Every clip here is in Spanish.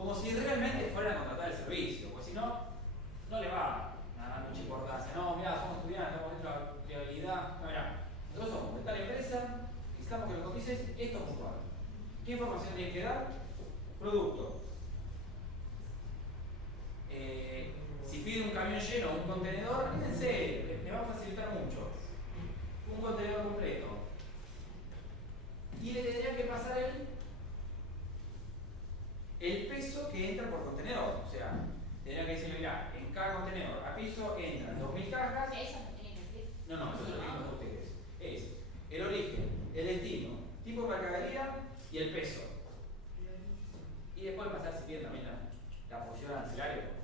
como si realmente fueran a contratar el servicio, porque si no, no le va a dar mucha importancia. No, mira, somos estudiantes, estamos dentro de la fiabilidad. No, mira, nosotros somos de tal empresa, necesitamos que nos cotices esto puntual. ¿Qué información tiene que dar? Producto. Si pide un camión lleno o un contenedor, fíjense, le va a facilitar mucho. Un contenedor completo. Y le tendría que pasar el peso que entra por contenedor. O sea, tendría que decirle, mira, en cada contenedor a piso entran 2000 cajas. Eso no tiene que decir. No, eso es lo que digo a ustedes. Es el origen, el destino, tipo de mercadería y el peso. Y después pasar si quieren también la función ancillera.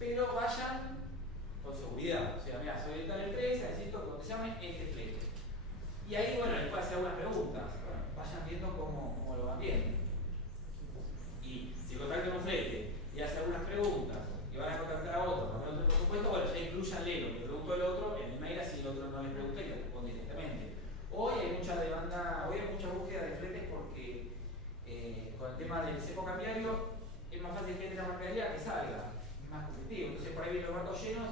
Pero vayan con seguridad. O sea, mira, soy de tal empresa, necesito que te llamen este flete. Y ahí, bueno, les puedo hacer algunas preguntas. Bueno, vayan viendo cómo lo van viendo. Y si contactan un flete y hacen algunas preguntas y van a contactar a otro, con otro por supuesto, bueno, ya incluyanle lo que preguntó el otro en el mail, así el otro no les pregunta y le responde directamente. Hoy hay mucha demanda, hoy hay mucha búsqueda de fletes porque con el tema del cepo cambiario es más fácil que entre la mercadería que salga, es más competitivo. Entonces por ahí vienen los barcos llenos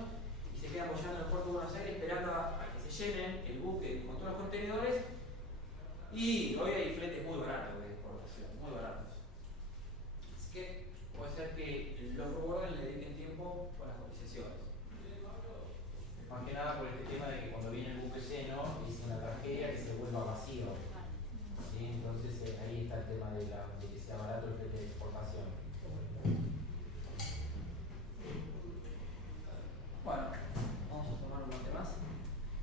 y se quedan apoyando en el puerto de Buenos Aires esperando a que se llenen el buque con todos los contenedores. Y hoy hay fletes muy baratos de exportación, muy baratos. Así que puede ser que los forwarders le dediquen tiempo con las cotizaciones. Más que nada por este tema de que cuando viene el buque lleno es una tragedia que se vuelva vacío. ¿Sí? Entonces ahí está el tema de que sea barato el flete de exportación. Bueno, vamos a tomar un mate más.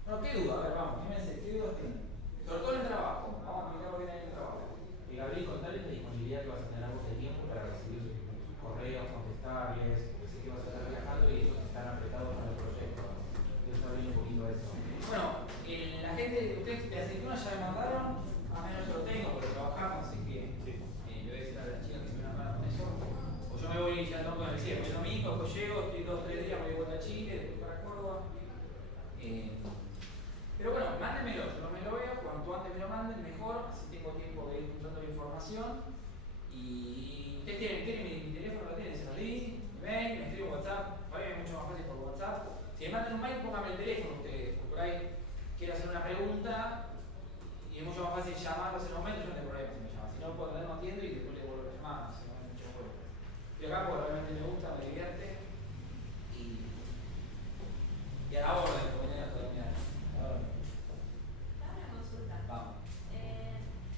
Bueno, ¿qué duda? A ver, vamos, ¿qué dudas tienen? Sobre todo en el trabajo, vamos a explicar lo que hay en el trabajo. Gabriel, contale la disponibilidad que vas a tener algo de tiempo para recibir sus correos, contestarles, porque sé que vas a estar viajando y ellos están apretados con el proyecto. Quiero saber un poquito de eso. Bueno, la gente, ustedes de aceitunas ya me mandaron, más o menos yo lo tengo, pero trabajamos, así que le voy a decir a las chicas que se me van con eso. O yo me voy ya no con el cierre, el domingo, después llego, estoy 2 o 3 días, me voy a vuelta a Chile, después para Córdoba. Pero bueno, mándenmelo, yo no me lo veo, cuanto antes me lo manden, mejor, así tengo tiempo de ir juntando la información. Y ustedes tienen mi teléfono, lo tienen, se lo di, mi mail, me escriben WhatsApp, para mí es mucho más fácil por WhatsApp. Si me mandan un mail, pónganme el teléfono ustedes, porque por ahí quiero hacer una pregunta y es mucho más fácil llamarlos en el momento, yo no tengo problema si me llaman. Si no, puedo no atiendo y después le vuelvo a llamar, si no es mucho mejor. Estoy acá porque realmente me gusta, me divierte y a la orden, como tenía que terminar. Una consulta. Vamos.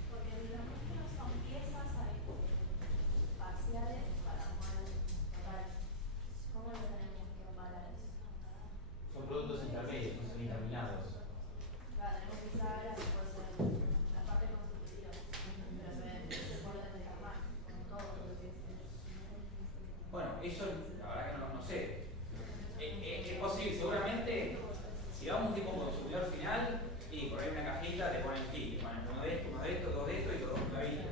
Porque los números son piezas, hay parciales para armar total. ¿Cómo lo tenemos que comparar eso? Son productos intermedios, no son interminados. Claro, tenemos que saber si puede ser la parte constitutiva, pero se puede desarmar con todo lo que es. Bueno, eso la verdad que no sé. Es posible, seguramente, si vamos a un tipo consumidor final, y por ahí una cajita te ponen kit, te ponen uno de esto, dos de esto y dos clavillos.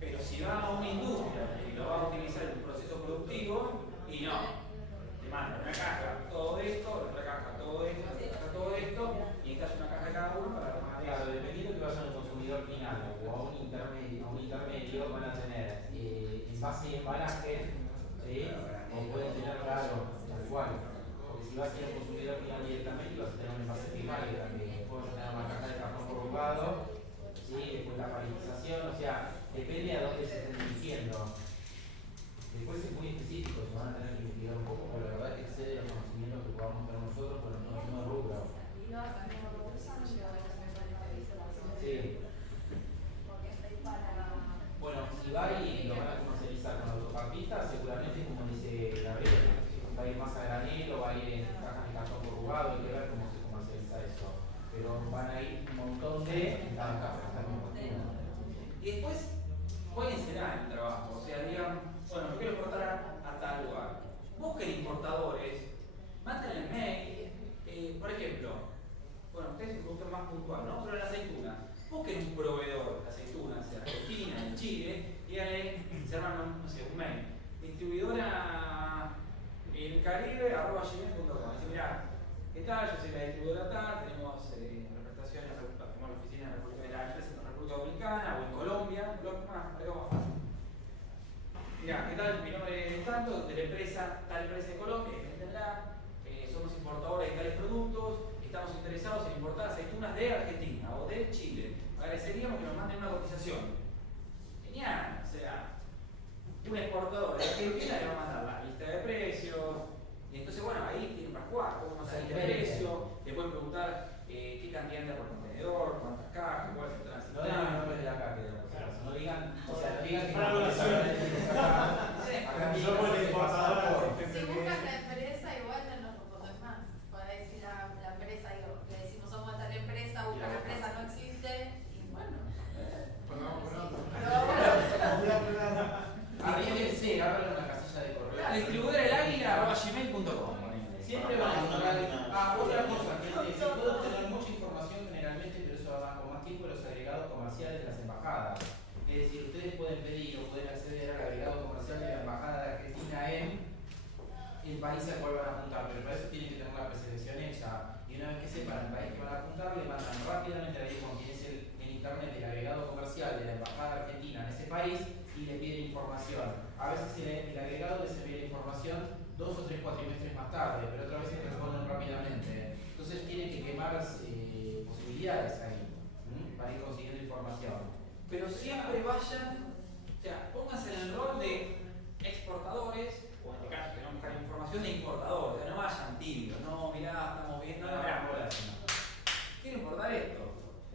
Pero si va a una industria y lo va a utilizar en un proceso productivo, y no, te mandan una caja, todo esto, otra caja, todo esto, otra caja, todo esto, y necesitas una caja de cada uno para armar. Claro, dependiendo que vayan al consumidor final o a un intermedio van a tener envase y embalaje, ¿sí? O pueden tener, claro, tal cual. Porque si vas a ir al consumidor final directamente vas a tener un envase primario también. Después vas a tener una caja de cartón corrugado, ¿sí? Después la paletización, o sea, depende a dónde se estén dirigiendo. Después es muy específico, se van a tener que investigar un poco, pero la verdad es que excede los conocimientos que podamos tener nosotros con los conocimientos de rubro. Sí. Bueno, si va y lo van a comercializar con autopartista, seguramente, como dice Gabriel, va a ir más a granel o va a ir en cajas de cartón corrugado, hay que ver cómo se comercializa eso. Pero van a ir un montón en cada caja. Y después, jueguensela en el trabajo, o sea, digan, bueno, yo quiero exportar a tal lugar. Busquen importadores, mándenle mail, por ejemplo, bueno, ustedes es un producto más puntual, ¿no? Pero en la aceituna, busquen un proveedor de aceitunas de Argentina, en Chile, y díganle, se arman no sé, un mail, distribuidora en Caribe@gmail.com. Dice, mirá, ¿qué tal? Yo soy la distribuidora tal, tenemos representaciones, tenemos la oficina en la República Dominicana o en Colombia, algo más digan, o sea, no digan que Para no relación. acá Yo por la importadora. Si buscan la empresa, igual no nos responden más. Para decir la empresa, digo, le decimos somos tal empresa, buscan la empresa, no existe, y bueno. Avívense, abran una casilla de correo. Distribuidorelaguila@gmail.com. Siempre van a encontrar. Otra cosa, que se puede obtener mucha información generalmente, pero eso va con más tiempo de los agregados comerciales de las embajadas. Es decir, ustedes pueden pedir o pueden acceder al agregado comercial de la embajada de Argentina en el país al cual van a apuntar, pero para eso tienen que tener la preselección hecha. Y una vez que sepan el país que van a apuntar, le mandan rápidamente a con quien es en internet el agregado comercial de la embajada de Argentina en ese país y le piden información. A veces el agregado les envía la información 2 o 3 cuatrimestres más tarde, pero otras veces responden rápidamente. Entonces tienen que quemar posibilidades ahí para ir consiguiendo información. Pero siempre vayan, o sea, pónganse en el rol de exportadores, o en este caso tenemos que buscar información de importadores, o sea, no vayan tibios, no, mirá, estamos viendo, no, mirá, quiero importar esto. O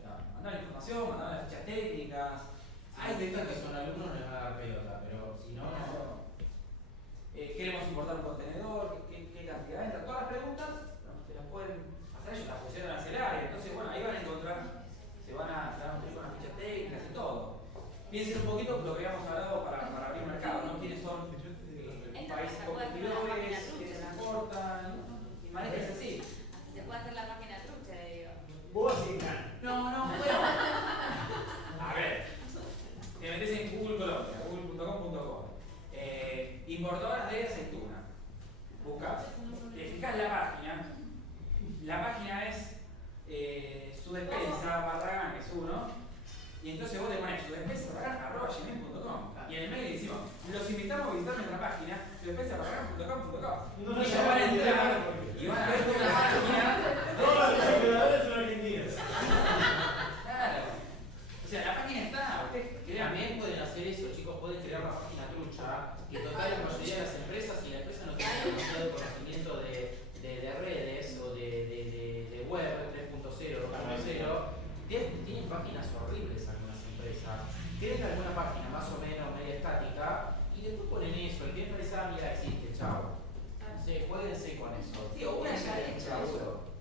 sea, mandar la información, mandar las fichas técnicas. Hay de estas que son alumnos, les van a dar pelota, pero si no, queremos importar un contenedor, qué cantidad entra, todas las preguntas se las pueden hacer ellos, las pusieron hacia el área, entonces bueno, ahí van a encontrar, se van a nutrir con las fichas técnicas y todo. Piensen un poquito lo que habíamos hablado para abrir mercado, ¿no? ¿Quiénes son países competidores, quiénes importan? Y manejes así. Se puede hacer la página trucha, digo. Vos sí, No, bueno. A ver, te metes en Google Colombia, google.com.co. Importadoras de aceituna. Buscas. Te fijas la página es Sudespensa Barragán, que es uno. Y entonces vos le pones sudespensabarragán@gmail.com. Y en el mail le decimos, los invitamos a visitar nuestra página, sudespensabarragán.com.co. Y ellos van a entrar y van a ver toda la página. todos los operadores son argentinos. Claro. O sea, la página está, ustedes que también pueden hacer eso, chicos, pueden crear una página trucha, que total la mayoría de las empresas, si la empresa no tiene demasiado conocimiento de redes o de web 3.0, 2.0, tienen páginas horribles algunas empresas. Tienen alguna página más o menos media estática y después ponen eso, el cliente dice, mira, existe, chao. Sí, jueguense con eso. Tío, una ya hecha, seguro.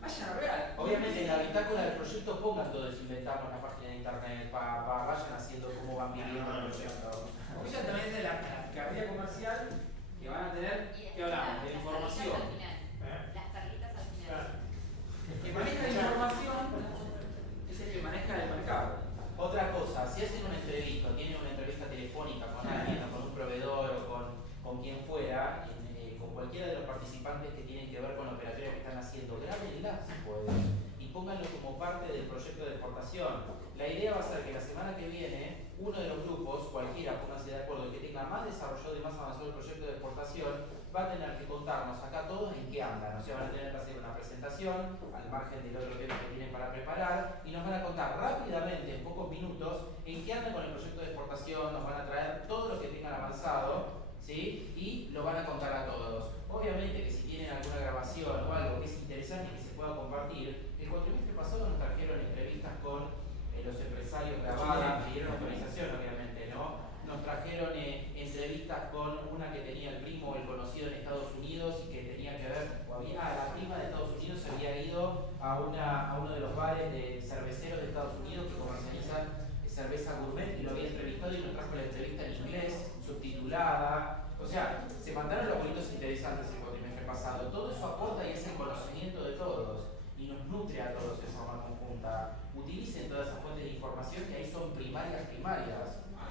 Vayan a real. Obviamente en la bitácora del proyecto pongan todo eso, inventamos una página de internet, vayan haciendo cómo van viviendo el proyecto. Porque ya también es la picardía comercial que van a tener, que hablamos, de información. Las perlitas al final. El que maneja la información es el que maneja el mercado. Otra cosa, si hacen una entrevista, tienen una entrevista telefónica con alguien, o con un proveedor, o con quien fuera, con cualquiera de los participantes que tienen que ver con la operación que están haciendo, grábenla si pueden, y pónganlo como parte del proyecto de exportación. La idea va a ser que la semana que viene, uno de los grupos, cualquiera, pónganse de acuerdo, que tenga más desarrollado y más avanzado el proyecto de exportación, va a tener que contarnos acá todos en qué andan. O sea, van a tener que hacer una presentación, al margen del otro tema que tienen para preparar, y nos van a contar rápidamente, en pocos minutos, en qué andan con el proyecto de exportación, nos van a traer todo lo que tengan avanzado, ¿sí? Y lo van a contar a todos. Obviamente que si tienen alguna grabación o algo que es interesante y que se pueda compartir, el cuatrimestre pasado nos trajeron entrevistas con los empresarios grabadas, pidieron autorización obviamente, ¿no? Nos trajeron entrevistas con una que tenía el primo o el conocido en Estados Unidos y que tenía que ver, la prima de Estados Unidos había ido a uno de los bares de cerveceros de Estados Unidos que comercializan cerveza gourmet y lo había entrevistado y nos trajo la entrevista en inglés, subtitulada. O sea, se mandaron los bonitos interesantes el cuatrimestre pasado. Todo eso aporta y es el conocimiento de todos y nos nutre a todos en forma conjunta. Utilicen todas esas fuentes de información que ahí son primarias.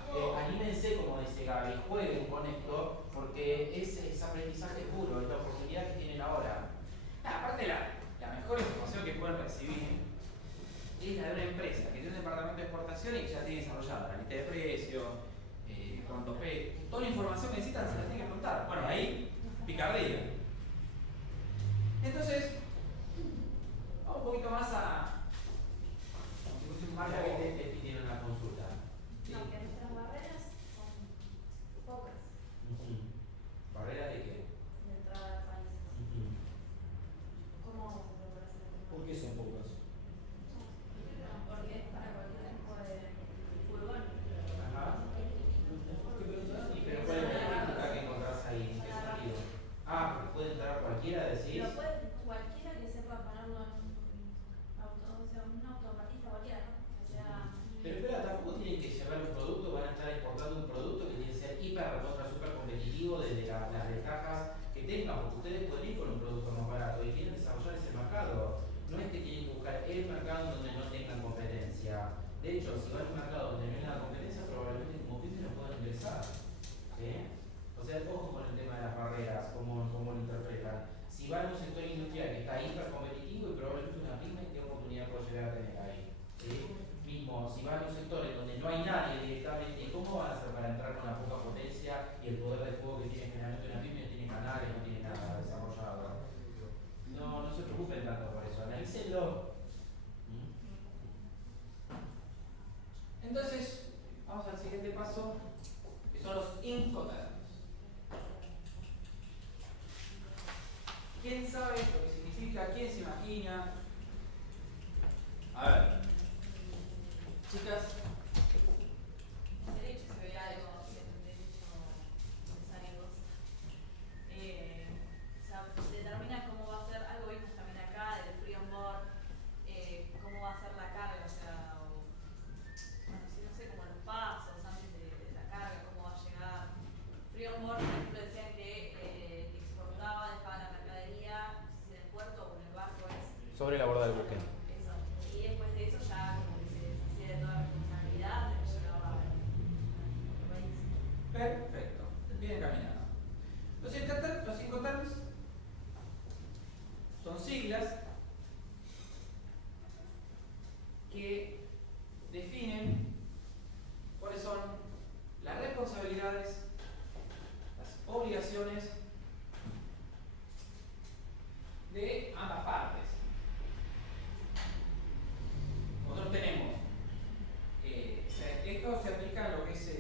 Anímense, como dice Gaby, jueguen con esto porque es aprendizaje puro, es la oportunidad que tienen ahora. Aparte, la mejor información que pueden recibir es la de una empresa que tiene un departamento de exportación y que ya tiene desarrollada la lista de precios, cuánto toda la información que necesitan se la tienen que preguntar. Bueno, ahí, picardía. Entonces, vamos un poquito más a. Marca que tiene una consulta. ¿Sí? No, que nuestras barreras son pocas ¿Barreras de qué? de entrada al país. ¿Cómo lo parece? ¿Por qué son pocas? Porque es para cualquier tipo de furgón. estar exportando un producto que tiene que ser hiper, super competitivo desde las ventajas que tengan, porque ustedes pueden ir con un producto más barato y quieren desarrollar ese mercado. No es que tienen que buscar el mercado donde no tengan competencia. De hecho, si van a un mercado donde no hay nada competencia, probablemente como pyme no puedan ingresar. ¿Sí? O sea, ojo con el tema de las barreras, cómo lo interpretan. Si van a un sector industrial que está hiper competitivo y probablemente una pyme, ¿qué oportunidad puede llegar a tener ahí? ¿Sí? Mismo, si van a un sector en donde no hay nadie directamente, ¿cómo van a hacer para entrar con una poca potencia y el poder de fuego que tiene generalmente una pyme? No tiene canales, no tiene nada desarrollado. No se preocupen tanto por eso, analícenlo. Entonces, vamos al siguiente paso, que son los Incoterms. ¿Quién sabe lo que significa? ¿Quién se imagina? A ver, chicas. Derecho se ve algo en derecho empresarial. O sea, determina cómo va a ser, algo vimos también acá, del free on board, cómo va a ser la carga, o sea, bueno, no sé, como los pasos antes de la carga, cómo va a llegar. Free on board, por ejemplo, decían que exportaba, dejaba la mercadería, no sé si en el puerto o en el barco es. Sobre la borda del buque. Eso. Y después de eso ya como que se deshacía de toda responsabilidad, pero llegaba al país. Perfecto, bien encaminado. Los Incoterms son siglas que definen cuáles son las responsabilidades, las obligaciones de ambas partes. Nosotros tenemos, esto se aplica en lo que es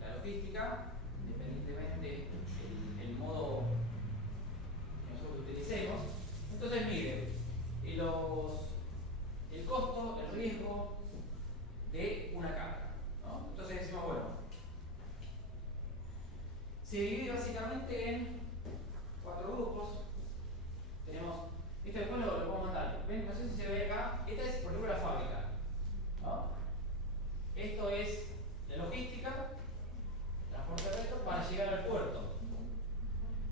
la logística, independientemente del modo que nosotros utilicemos. Entonces, miren, el costo, el riesgo de una carga, ¿no? Entonces decimos, bueno, se divide básicamente en 4 grupos. Tenemos, esto después lo podemos mandar. ¿Ven? No sé si se ve acá. Esta es, por ejemplo, la fábrica, ¿no? Esto es la logística, transporte terrestre para llegar al puerto,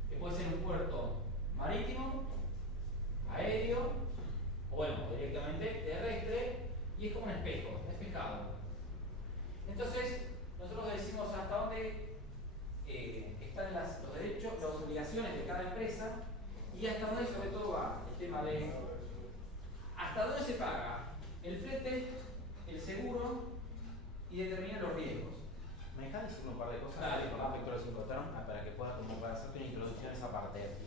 que puede ser un puerto marítimo, aéreo, o bueno, directamente terrestre, y es como un espejo, despejado. Entonces, nosotros decimos hasta dónde están los derechos, las obligaciones de cada empresa, y hasta dónde sobre todo va el tema de hasta dónde se paga el flete, el seguro y determina los riesgos. ¿Me dejas decir un par de cosas Dale, con respecto a los Incoterms para que pueda como para hacerte una introducción a esa parte?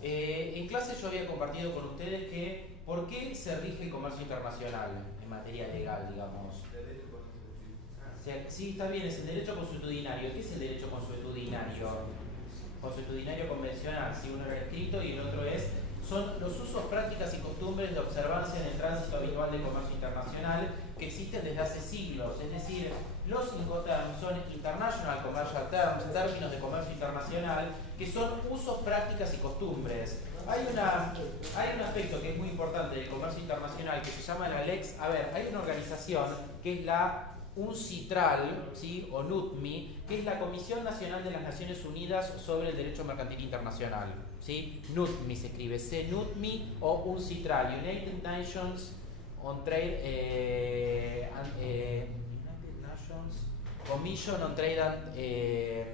En clase yo había compartido con ustedes que ¿por qué se rige el comercio internacional en materia legal, digamos? Sí, está bien, es el derecho consuetudinario. ¿Qué es el derecho consuetudinario? Consuetudinario convencional, si uno era escrito y el otro son los usos, prácticas y costumbres de observancia en el tránsito habitual del comercio internacional que existen desde hace siglos. Es decir, los Incoterms son International Commercial Terms, términos de comercio internacional, que son usos, prácticas y costumbres. Hay un aspecto que es muy importante del comercio internacional que se llama la Lex. A ver, hay una organización que es la UNCITRAL, ¿sí? O NUTMI, que es la Comisión Nacional de las Naciones Unidas sobre el Derecho Mercantil Internacional, ¿sí? NUTMI se escribe, CNUTMI o UNCITRAL, United Nations on Trade, United Nations Commission on Trade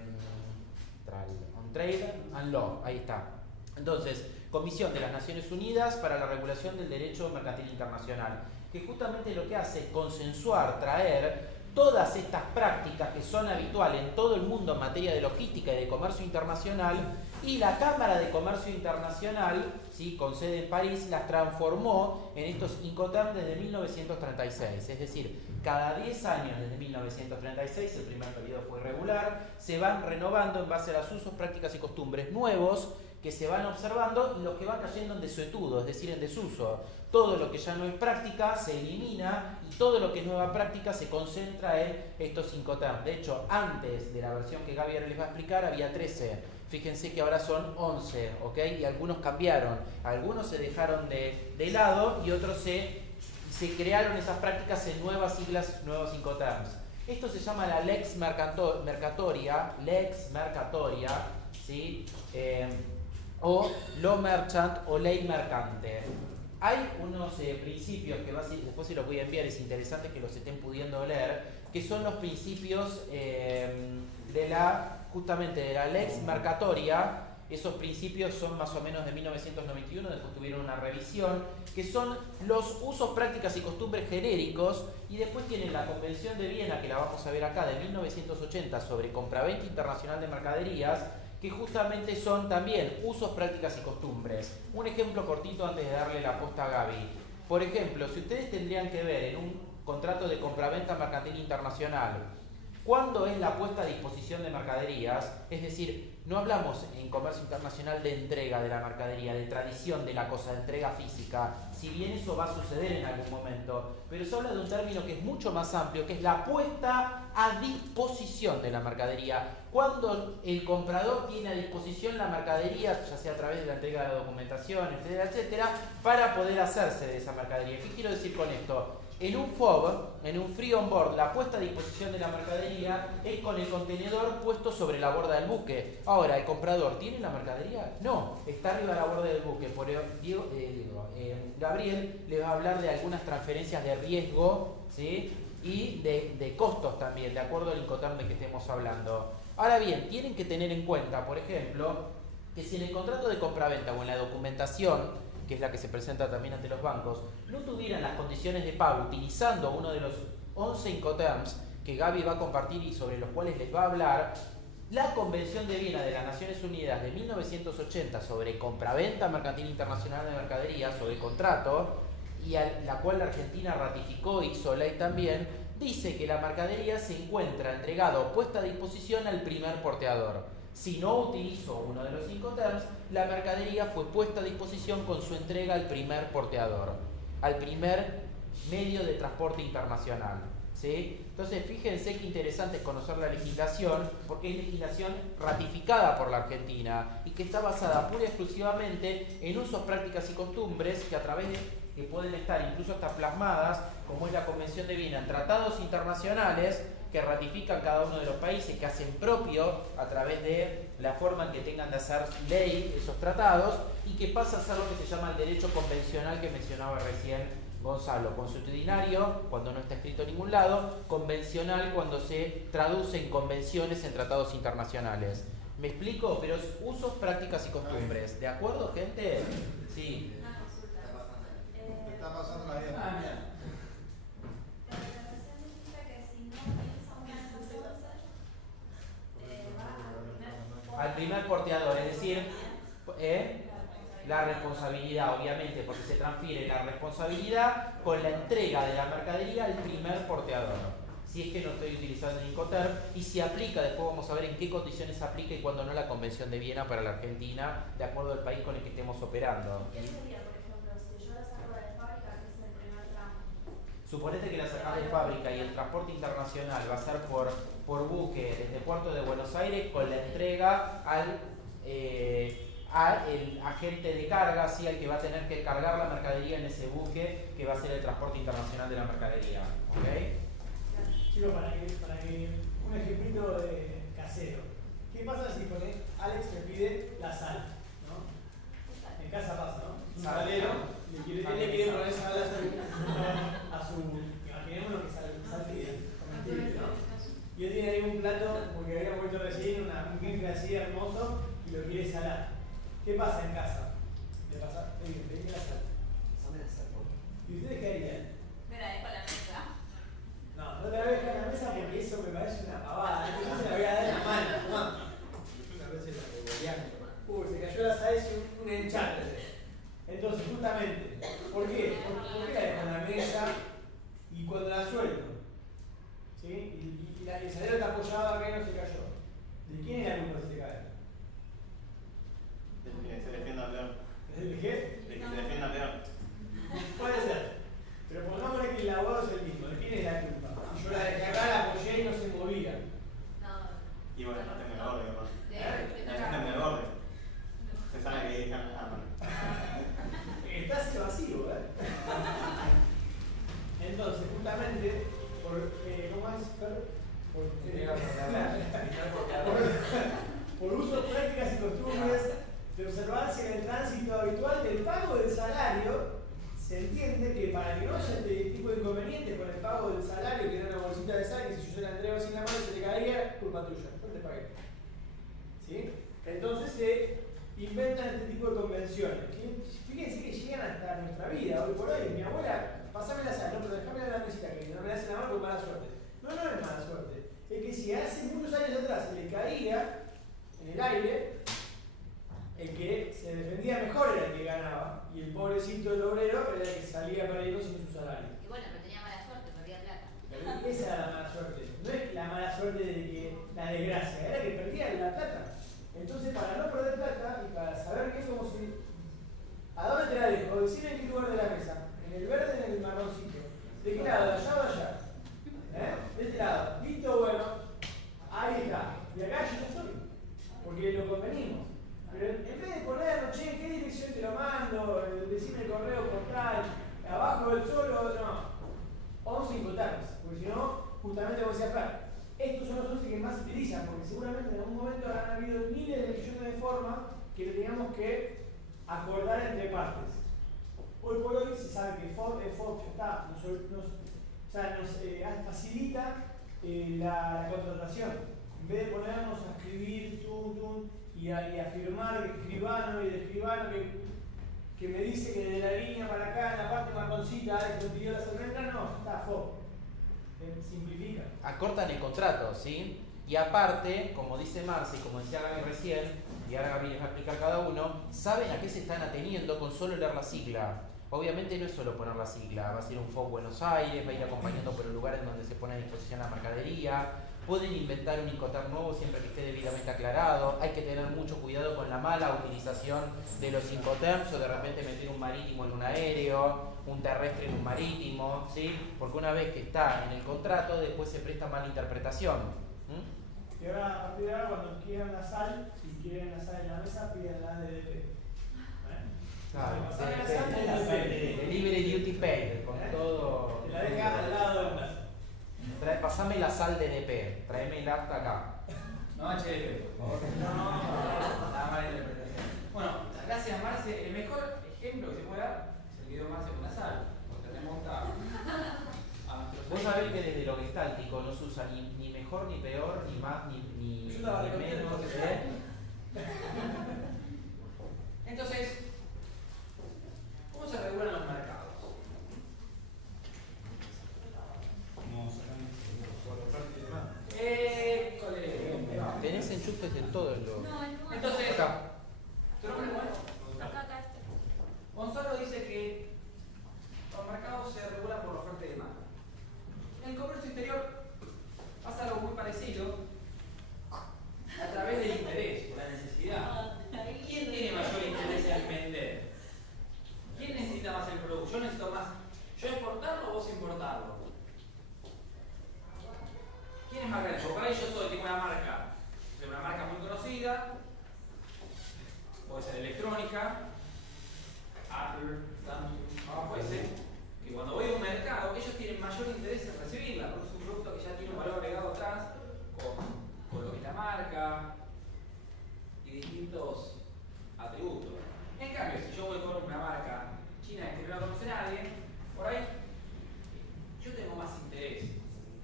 and Law, ahí está. Entonces, Comisión de las Naciones Unidas para la Regulación del Derecho Mercantil Internacional, que justamente lo que hace es consensuar, traer todas estas prácticas que son habituales en todo el mundo en materia de logística y de comercio internacional, y la Cámara de Comercio Internacional, ¿sí? Con sede en París, las transformó en estos Incoterms desde 1936, es decir, cada 10 años desde 1936, el primer periodo fue irregular, se van renovando en base a los usos, prácticas y costumbres nuevos que se van observando y los que van cayendo en desuetudo, es decir, en desuso. Todo lo que ya no es práctica se elimina y todo lo que es nueva práctica se concentra en estos Incoterms. De hecho, antes de la versión que Gaby ahora les va a explicar había 13. Fíjense que ahora son 11, ¿ok? Y algunos cambiaron. Algunos se dejaron de lado y otros se crearon esas prácticas en nuevas siglas, nuevos Incoterms. Esto se llama la lex mercatoria, ¿sí? O law merchant o ley mercante. Hay unos principios que después se los voy a enviar, es interesante que los estén pudiendo leer, que son los principios justamente de la lex mercatoria. Esos principios son más o menos de 1991, después tuvieron una revisión, que son los usos, prácticas y costumbres genéricos, y después tienen la Convención de Viena, que la vamos a ver acá, de 1980, sobre compraventa internacional de mercaderías, que justamente son también usos, prácticas y costumbres. Un ejemplo cortito antes de darle la posta a Gaby. Por ejemplo, si ustedes tendrían que ver en un contrato de compraventa mercantil internacional, ¿cuándo es la puesta a disposición de mercaderías? Es decir, no hablamos en comercio internacional de entrega de la mercadería, de tradición de la cosa, de entrega física, si bien eso va a suceder en algún momento, pero se habla de un término que es mucho más amplio, que es la puesta a disposición de la mercadería. Cuando el comprador tiene a disposición la mercadería, ya sea a través de la entrega de la documentación, etcétera, etcétera, para poder hacerse de esa mercadería. ¿Qué quiero decir con esto? En un FOB, en un free on board, la puesta a disposición de la mercadería es con el contenedor puesto sobre la borda del buque. Ahora, ¿el comprador tiene la mercadería? No, está arriba de la borda del buque. Por Gabriel le va a hablar de algunas transferencias de riesgo, ¿sí? Y de costos también, de acuerdo al Incoterm de que estemos hablando. Ahora bien, tienen que tener en cuenta, por ejemplo, que si en el contrato de compraventa o en la documentación, que es la que se presenta también ante los bancos, no tuvieran las condiciones de pago utilizando uno de los 11 Incoterms que Gaby va a compartir y sobre los cuales les va a hablar, la Convención de Viena de las Naciones Unidas de 1980 sobre compraventa mercantil internacional de mercaderías, sobre contrato, y la cual la Argentina ratificó y hizo ley también, dice que la mercadería se encuentra entregada o puesta a disposición al primer porteador. Si no utilizó uno de los Incoterms, la mercadería fue puesta a disposición con su entrega al primer porteador, al primer medio de transporte internacional, ¿sí? Entonces, fíjense qué interesante es conocer la legislación, porque es legislación ratificada por la Argentina y que está basada pura y exclusivamente en usos, prácticas y costumbres que a través que pueden estar incluso hasta plasmadas, como es la Convención de Viena, en tratados internacionales que ratifican cada uno de los países, que hacen propio a través de la forma en que tengan de hacer ley esos tratados, y que pasa a ser lo que se llama el derecho convencional que mencionaba recién Gonzalo. Consuetudinario cuando no está escrito en ningún lado, convencional cuando se traduce en convenciones en tratados internacionales. ¿Me explico? Pero es usos, prácticas y costumbres. ¿De acuerdo, gente? Sí. Una consulta. Está pasando la vida. Ah, mira. La reglamentación significa que si no utiliza una de esas 11, va Al primer porteador, es decir, la responsabilidad, obviamente, porque se transfiere la responsabilidad con la entrega de la mercadería al primer porteador. Si es que no estoy utilizando el Incoterm, y si aplica, después vamos a ver en qué condiciones aplica y cuándo no la Convención de Viena para la Argentina, de acuerdo al país con el que estemos operando. ¿Qué sería, por ejemplo, si yo la saco de fábrica, que es el primer tramo? Suponete que la sacás de fábrica y el transporte internacional va a ser por buque desde Puerto de Buenos Aires con la entrega al agente de carga, ¿sí? Al que va a tener que cargar la mercadería en ese buque que va a ser el transporte internacional de la mercadería. ¿Ok? Chicos, para que un ejemplito de casero. ¿Qué pasa si Alex me pide la sal? ¿No? En casa pasa, ¿no? Un salero le quiere poner sal a su. Imaginémonos que sal comestible, ¿no? Y él tiene ahí un plato, porque había puesto recién un jefe así hermoso y lo quiere salar. ¿Qué pasa en casa? Le pasa, le la sal. Pásame la sal, por favor. ¿Y ustedes qué harían? Me la dejo a la mesa. No, no te la voy a dejar en la mesa porque eso me parece una pavada. Yo se la voy a dar en la mano. Una vez la boliviana. Se cayó la sal, es un enchante. Entonces, justamente, ¿por qué? ¿Por qué la dejo en la mesa y cuando la suelto? ¿Sí? Y el salero está apoyado acá y no se cayó. ¿De quién es la culpa si se cae? De que se defienda el león. ¿De qué? De que se defienda el león. Puede ser. Pero pongámosle que el abogado es el mismo. ¿De quién es la culpa? Si yo la dejé acá, la apoyé y no se movía. culpa tuya, yo te pagué. ¿Sí? Entonces se inventan este tipo de convenciones. Fíjense que llegan hasta nuestra vida. Hoy por hoy, mi abuela, pasame la sal, no, pero déjame la mesita que no me hace la mano por mala suerte. No, no es mala suerte. Es que si hace muchos años atrás se le caía en el aire, el que se defendía mejor era el que ganaba. Y el pobrecito del obrero era el que salía perdiendo sin su salario. Y bueno, pero tenía mala suerte, perdía plata. Esa era la mala suerte. No es la mala suerte de que la desgracia, era que perdía la plata. Entonces, para no perder plata y para saber qué es como si. ¿A dónde te la dejo? Decime en qué lugar de la mesa. ¿En el verde o en el marroncito? ¿De qué lado? ¿De allá o allá? De este lado. ¿Listo? Bueno. Ahí está. Y acá yo ya estoy. Porque lo convenimos. Pero en vez de ponerlo, che, ¿qué dirección te lo mando? Decime el correo postal. Abajo del solo, no. 11 incotables. Porque si no, justamente vos decías, claro, estos son los 11 que más se utilizan. Porque seguramente en algún momento habrán habido miles de millones de formas que teníamos que acordar entre partes. Hoy por hoy se sabe que FOB es FOB, ya está, nos facilita la contratación. En vez de ponernos a escribir y a firmar de escribano y de escribano que me dice que de la línea para acá, en la parte marroncita, que me pidió la almendras, no, ya está FOB. Simplifica. Acortan el contrato, ¿sí? Y aparte, como dice Marce y como decía Gaby recién, y ahora Gaby les va a explicar cada uno, saben a qué se están ateniendo con solo leer la sigla. Obviamente no es solo poner la sigla, va a ser un FOB Buenos Aires, va a ir acompañando por los lugares donde se pone a disposición la mercadería, pueden inventar un Incoterm nuevo siempre que esté debidamente aclarado, hay que tener mucho cuidado con la mala utilización de los Incoterms o de repente meter un marítimo en un aéreo, un terrestre en un marítimo, ¿sí? Porque una vez que está en el contrato después se presta mala interpretación. Y ahora, a partir de ahora, cuando quieran la sal, si quieren la sal en la mesa, pídanla de DDP. Claro, Delivery Duty Paid, con todo. Te la deja al lado del plato. Pasame la sal DDP, tráemela hasta acá. No HDP, por favor. No, nada mala interpretación. Bueno, gracias Marce. El mejor ejemplo que se puede dar es el video de Marce con la sal. Porque remonta a nuestros. Vos sabés que desde lo gestáltico no se usa ni mejor, ni peor, ni más, ni menos. Entonces, ¿cómo se regulan los mercados? Tenés enchufes de todo el logo. No, Entonces, acá. ¿tu nombre cuál es? Acá. Gonzalo dice que los mercados se regulan por la oferta y demanda. En el comercio exterior pasa algo muy parecido a través del interés, por la necesidad. ¿Quién tiene mayor interés en vender? ¿Quién necesita más el producto? Yo necesito más. ¿Yo exportarlo o vos importarlo? ¿Quién es más grande? Porque por ahí yo tengo una marca muy conocida, puede ser electrónica, Apple, Samsung, puede ser, que cuando voy a un mercado, ellos tienen mayor interés en recibirla, porque es un producto que ya tiene un valor agregado atrás, con lo que es la marca y distintos atributos. En cambio, si yo voy con una marca china que no la conoce nadie, por ahí yo tengo más interés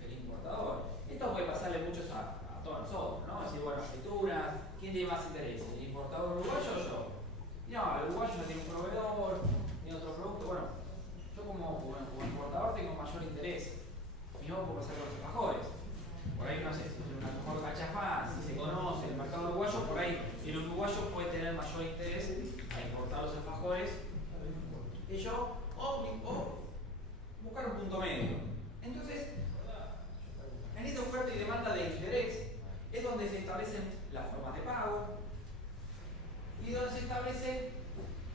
que el importador. Esto puede pasarle muchos a todos nosotros, ¿no? Es decir, bueno, aceitunas, ¿quién tiene más interés? ¿El importador uruguayo o yo? Y no, el uruguayo no tiene un proveedor, tiene otro producto. Bueno, yo como importador tengo mayor interés. Y no puedo pasar con los alfajores. Por ahí, no sé, si es un alfajor cachafá, si se conoce el mercado uruguayo, por ahí el uruguayo puede tener mayor interés a importar los alfajores que yo, o buscar un punto medio. Entonces, en esta oferta y demanda de interés es donde se establecen las formas de pago y donde se establece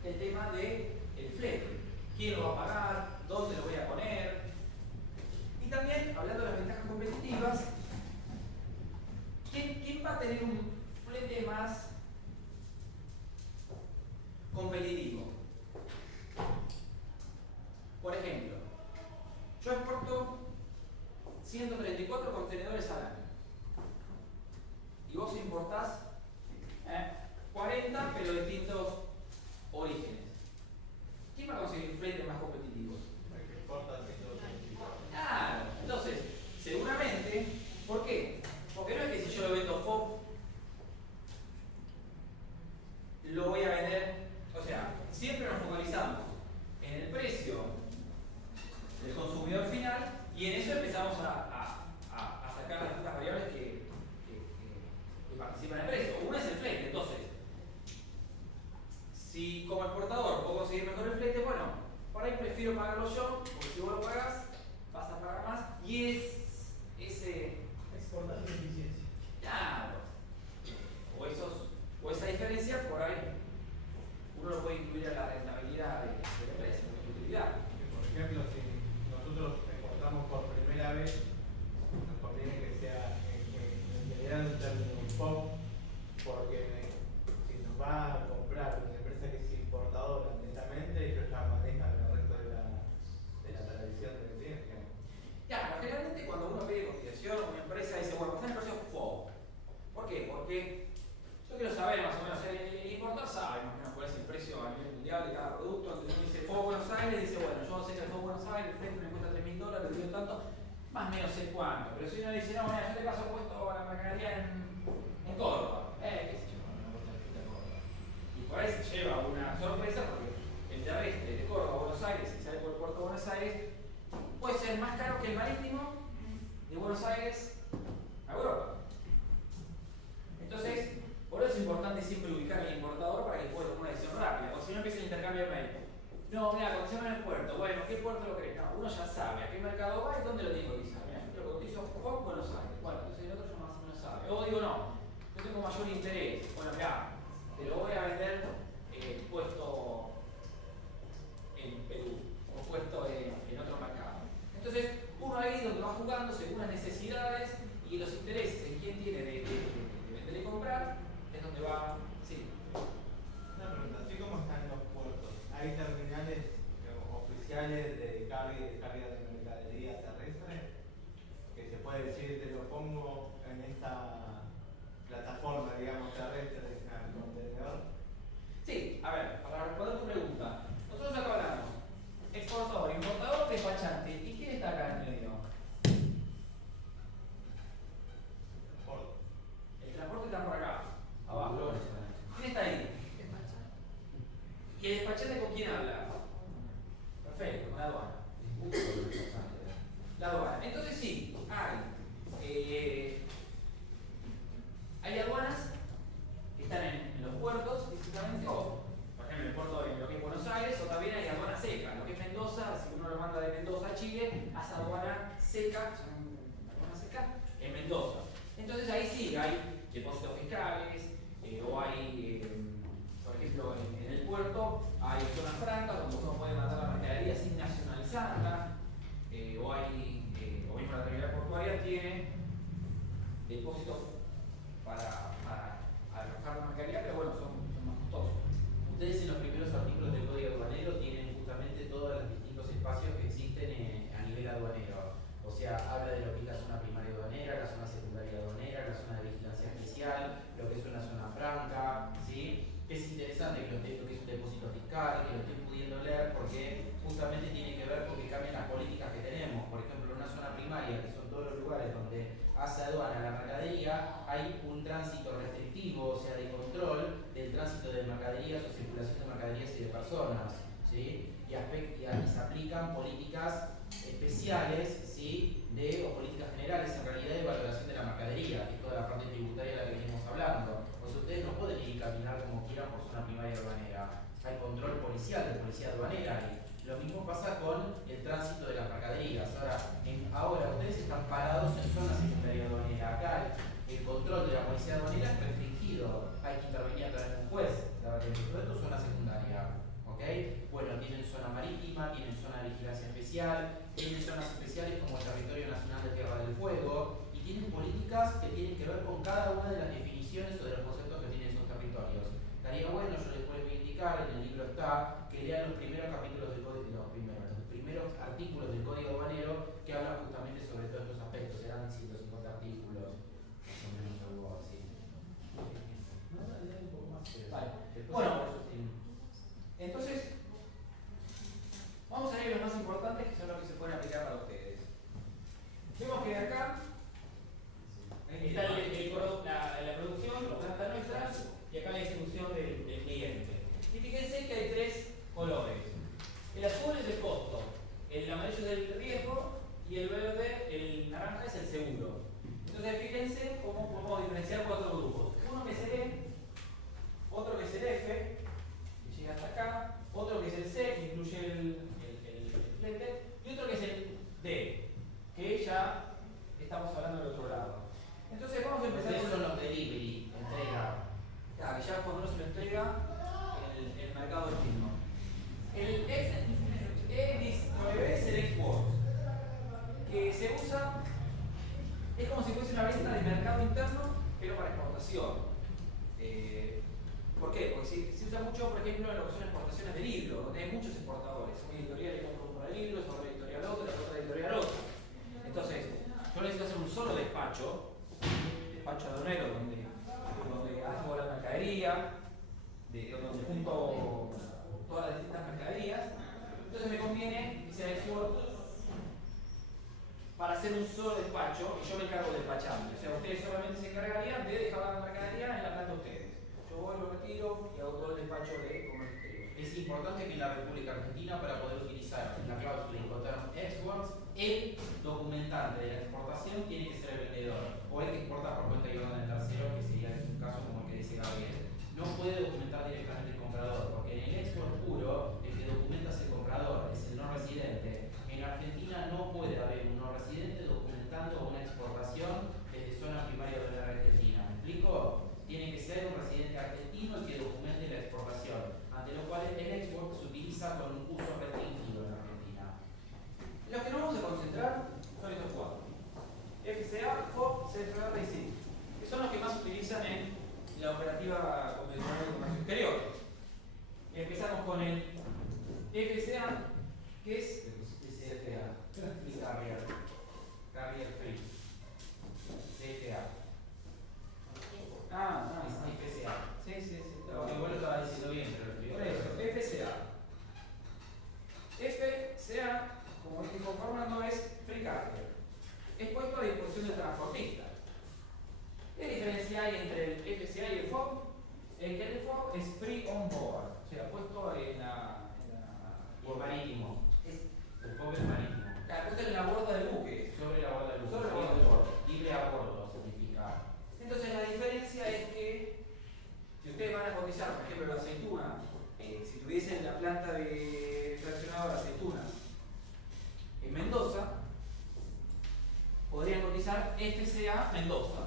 el tema del flete. ¿Quién lo va a pagar? ¿Dónde lo voy a poner? Y también, hablando de las ventajas competitivas, ¿quién va a tener un flete más competitivo? Por ejemplo, yo exporto 134 contenedores al año y vos importás 40 pero de distintos orígenes. ¿Quién va a conseguir fletes más competitivos? Claro, entonces, seguramente, ¿por qué? Porque no es que si yo lo término POP, porque si nos va a comprar una empresa que es importadora netamente, ellos ya manejan el resto de la tradición del cliente. Ya, generalmente cuando uno pide cotización, una empresa dice, bueno, pues el precio FOB. ¿Por qué? Porque yo quiero saber más o menos, el importador sabe más o menos cuál es el precio a nivel mundial de cada producto. Entonces uno dice FOB Buenos Aires, dice, bueno, yo sé que el FOB Buenos Aires, el frente me cuesta $3.000, le digo tanto, más o menos sé cuánto. Pero si uno dice, no, mira, yo te paso puesto la mercadería en Córdoba, qué sé yo, no cuesta el de Córdoba. Y por ahí se lleva una sorpresa porque el terrestre de Córdoba a Buenos Aires, si sale por el puerto de Buenos Aires, puede ser más caro que el marítimo de Buenos Aires a Europa. Entonces, por eso es importante siempre ubicar al importador para que pueda tomar una decisión rápida, porque si no empieza el intercambio de mail. No, mira, cotización en el puerto, bueno, ¿qué puerto lo crees? No, uno ya sabe a qué mercado va y dónde lo tiene que cotizar. Mira, yo te lo cotizo por Buenos Aires, bueno, entonces el otro ya más o menos sabe. O digo, no, yo tengo mayor interés, bueno, mira, te lo voy a vender puesto en Perú o puesto en otro mercado. Entonces, uno ahí donde va jugando según las necesidades y los intereses en quién tiene de vender y comprar, es donde va. Sí. Una pregunta, así como están los puertos, ¿hay terminales oficiales de carga y descarga de mercadería terrestre? Que se puede decir, te lo pongo en esta plataforma, digamos, terrestre, en el contenedor. Sí, a ver, para responder tu pregunta, nosotros acá hablamos exportador, importador, despachante. ¿Y quién está acá en medio? El transporte está por acá, abajo. ¿Quién está ahí? ¿Y el despachante con quién habla? Perfecto, con la aduana. La aduana. Entonces sí, hay aduanas que están en los puertos, físicamente, o por ejemplo el puerto de lo que es Buenos Aires, o también hay aduana seca, lo que es Mendoza, si uno lo manda de Mendoza a Chile, hace aduana seca, aduana seca, en Mendoza. Entonces ahí sí hay depósitos fiscales, o hay, por ejemplo, en el puerto hay zonas francas donde uno puede mandar la mercadería sin nacionalizarla, o mismo la terminal portuaria tiene depósitos para alojar la mercadería, pero bueno, son más costosos. Ustedes en los primeros artículos del Código Aduanero tienen justamente todos los distintos espacios que existen a nivel aduanero. O sea, habla de lo que es la zona primaria aduanera, la zona secundaria aduanera, la zona de vigilancia especial, lo que es una zona franca, ¿sí? Es interesante que lo que es un depósito fiscal, que lo estén pudiendo leer, porque justamente tiene que ver con que cambian las políticas que tenemos. Por ejemplo, en una zona primaria, que son todos los lugares donde hace aduana la mercadería, hay un tránsito restrictivo, o sea, de control del tránsito de mercaderías o circulación de mercaderías y de personas, ¿sí? Y se aplican políticas especiales, ¿sí? O políticas generales en realidad de valoración de la mercadería, que es toda la parte tributaria de la que venimos hablando. O sea, ustedes no pueden ir y caminar como quieran por zona primaria aduanera. Hay control policial, de policía aduanera. Y lo mismo pasa con el tránsito de las mercaderías. Ahora ustedes están parados en zona secundaria aduanera. Acá el control de la policía aduanera es restringido. Hay que intervenir a través de un juez. Pero esto es zona secundaria. ¿Ok? Bueno, tienen zona marítima, tienen zona de vigilancia especial, tienen zonas especiales como el Territorio Nacional de Tierra del Fuego y tienen políticas que tienen que ver con cada una de las definiciones o de los conceptos que tienen esos territorios. Estaría bueno, yo les puedo indicar, en el libro está, que lean los primeros capítulos del código, los primeros artículos del Código Aduanero que hablan justamente sobre todos estos aspectos. Serán 150 artículos, más o menos algo así. No, un poco más. Vale. Después, Bueno, entonces, vamos a ir a los más importantes, que son los que se pueden aplicar para ustedes. Vemos que acá está la producción, la planta nuestra, y acá la distribución del cliente. Y fíjense que hay tres colores. El azul es el costo, el amarillo es el riesgo, y el verde, el naranja es el seguro. Entonces fíjense exportación. ¿Por qué? Porque se usa mucho, por ejemplo, en lo que son exportaciones de libros, donde hay muchos exportadores. Una editorial le compra uno de libros, otra editorial otra editorial otra. Entonces, yo necesito hacer un solo despacho aduanero, donde hago la mercadería, donde junto todas las distintas mercaderías. Entonces me conviene que sea export para hacer un solo despacho y yo me encargo despachando. O sea, ustedes solamente se encargarían de dejar la mercadería en la planta de ustedes. Yo voy, lo retiro y hago todo el despacho de comercio exterior. Es importante que en la República Argentina, para poder utilizar la cláusula Incoterm Exports, el documentante de la exportación tiene que ser el vendedor o el que exporta por cuenta y orden de tercero, que sería un caso como el que dice Gabriel. No puede documentar directamente el comprador, porque en el export puro, el que documenta es el comprador, es el no residente. En Argentina no puede haber un no residente documentando una exportación desde zona primaria de la Argentina. ¿Me explico? Tiene que ser un residente argentino el que documente la exportación, ante lo cual el export se utiliza con un uso restringido en Argentina. Los que nos vamos a concentrar son estos cuatro: FCA, FOB, CFR y CIT, que son los que más se utilizan en la operativa convencional de comercio exterior. Y empezamos con el FCA, que es Carrier Free. CFA. Es FCA. Sí. Igual lo estaba diciendo bien, pero Por eso, FCA. FCA, como dijo Fernando, es Free Carrier. Es puesto a disposición del transportista. ¿Qué diferencia hay entre el FCA y el FOB? El que el FOB es Free On Board, o sea, puesto en la por marítimo. El FOB es marítimo. Claro, puesto en la borda del buque. Sobre la borda del buque. Sobre la borda del buque. Libre a bordo significa. Entonces la diferencia es que si ustedes van a cotizar, por ejemplo, la aceituna, si tuviesen la planta de fraccionador de aceitunas en Mendoza, podrían cotizar FCA Mendoza,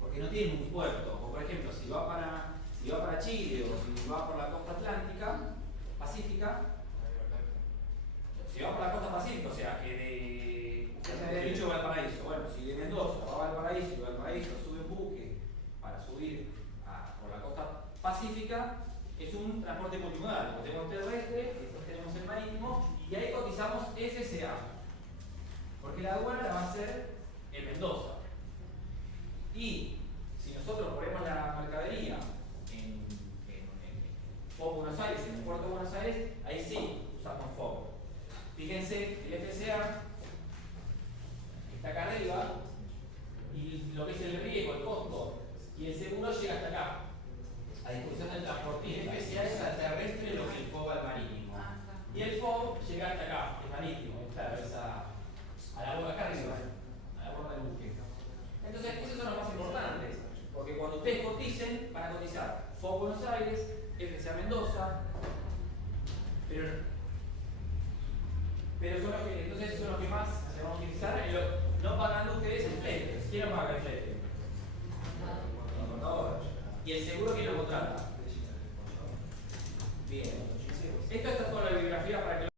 porque no tienen un puerto. O por ejemplo, si va para Chile o si va por la costa atlántica, pacífica, si va por la costa pacífica, o sea, que usted me había dicho Valparaíso. Bueno, si de Mendoza va a Valparaíso y Valparaíso sube un buque para subir por la costa pacífica, es un transporte multimodal. Porque tenemos terrestre, después tenemos el marítimo y ahí cotizamos FCA. Porque la aduana la va a hacer en Mendoza. Y si nosotros ponemos la mercadería en FOB Buenos Aires, en el puerto de Buenos Aires, ahí sí usamos FOB. Fíjense, el FCA está acá arriba y lo que es el riesgo, el costo y el seguro llega hasta acá, a disposición del transportista. El FCA es al terrestre lo que el FOB al marítimo. Y el FOB llega hasta acá, el marítimo, claro, es a la borda acá arriba, a la borda del buque. Entonces, esos son los más importantes, porque cuando ustedes coticen, van a cotizar FOB Buenos Aires, FCA Mendoza, pero son los que, entonces son los que más se van a utilizar, no pagando ustedes el flete. ¿Quién lo paga el flete? El contador. ¿Y el seguro quién lo contrata? Bien.